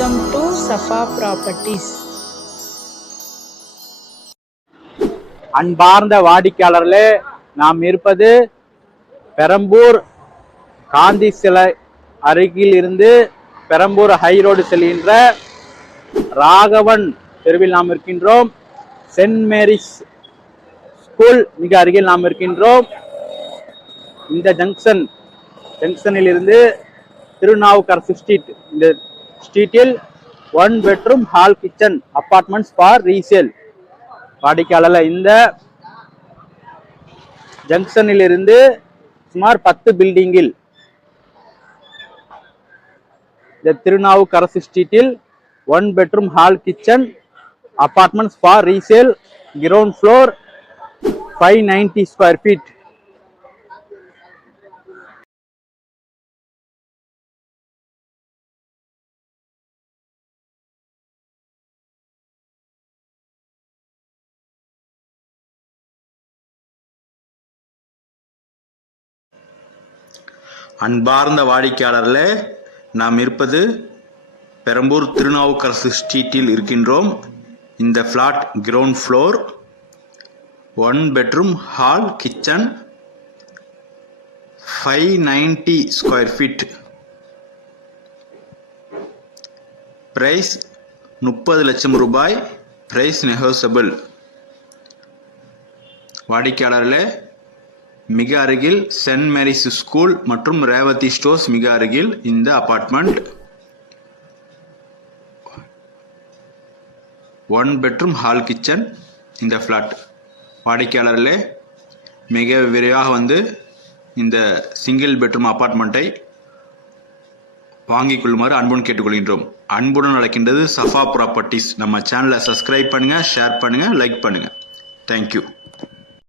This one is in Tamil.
வெல்கம் டு சஃபா ப்ராப்பர்ட்டிஸ் அன்பார்ந்த வாடிக்கையாளர்களே நாம் இருப்பது பெரம்பூர் காந்தி சிலை அருகில் இருந்து பெரம்பூர் ஹை ரோடு செல்கின்ற ராகவன் தெருவில் நாம் இருக்கின்றோம். சென்ட் மேரிஸ் ஸ்கூல் மிக அருகில் நாம் இருக்கின்றோம். இந்த ஜங்ஷன் ஜங்ஷனில் இருந்து திருநாவுக்கரசு ஸ்ட்ரீட் இந்த ஸ்ட்ரீட்டில் one bedroom hall kitchen apartments for resale வாடிக்கையாளர் இந்த ஜங்ஷனில் இருந்து சுமார் பத்து பில்டிங்கில் இந்த திருநாவுக்கரசு ஸ்ட்ரீட்டில் one bedroom hall kitchen apartments for resale ground floor five ninety square feet அன்பார்ந்த வாடிக்கையாளர்களே நாம் இருப்பது பெரம்பூர் திருநாவுக்கரசு ஸ்ட்ரீட்டில் இருக்கின்றோம். இந்த flat ground floor one bedroom hall kitchen five ninety square feet price முப்பது லட்சம் ரூபாய். பிரைஸ் நெகோசபிள் வாடிக்கையாளர்களே மிக அருகில் சென்ட் மேரிஸ் ஸ்கூல் மற்றும் ரேவதி ஸ்டோர்ஸ் மிக அருகில் இந்த apartment. One bedroom hall kitchen இந்த ஃப்ளாட் வாடிக்கையாளர்களே மிக விரைவாக வந்து இந்த சிங்கிள் பெட்ரூம் அப்பார்ட்மெண்ட்டை வாங்கிக் கொள்ளுமாறு அன்புடன் கேட்டுக்கொள்கின்றோம். அன்புடன் நடக்கின்றது சஃபா ப்ராப்பர்ட்டிஸ் நம்ம சேனலை சப்ஸ்கிரைப் பண்ணுங்கள் ஷேர் பண்ணுங்கள் லைக் பண்ணுங்கள் தேங்க்யூ